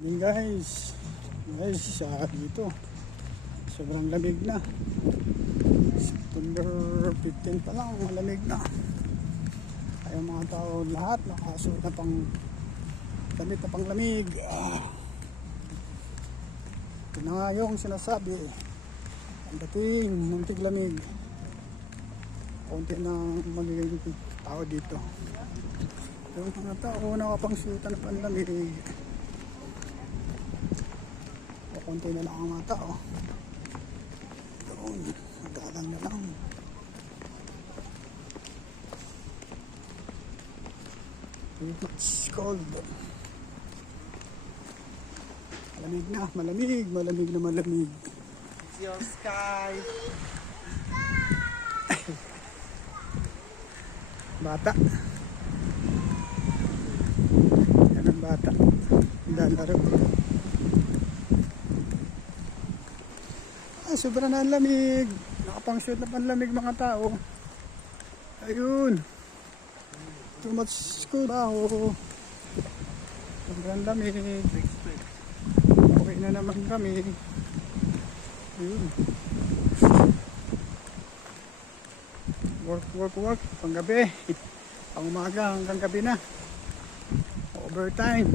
Yun guys, dito sobrang lamig na. September 15 pa lang, malamig na. Kaya mga tao lahat nakasuot na pang damit na pang lamig. Ito na nga yung sinasabi, ang dating ng tiglamig, konti na magiging tao dito. Yung mga tao nakapangsutan na panlamig, konti na lang ang mga tao. Doon, nagdalang na lang. It's cold. Malamig na, malamig. It's your sky. Bata. Yan ang bata. Lalaro. Sobrang na lamig. Nakapang-shoot na panlamig mga tao. Ayun. Too much school baho. Sobrang lamig. Okay na naman kami. Ayun. Work. Panggabi. Pang umaga hanggang gabi na. Overtime.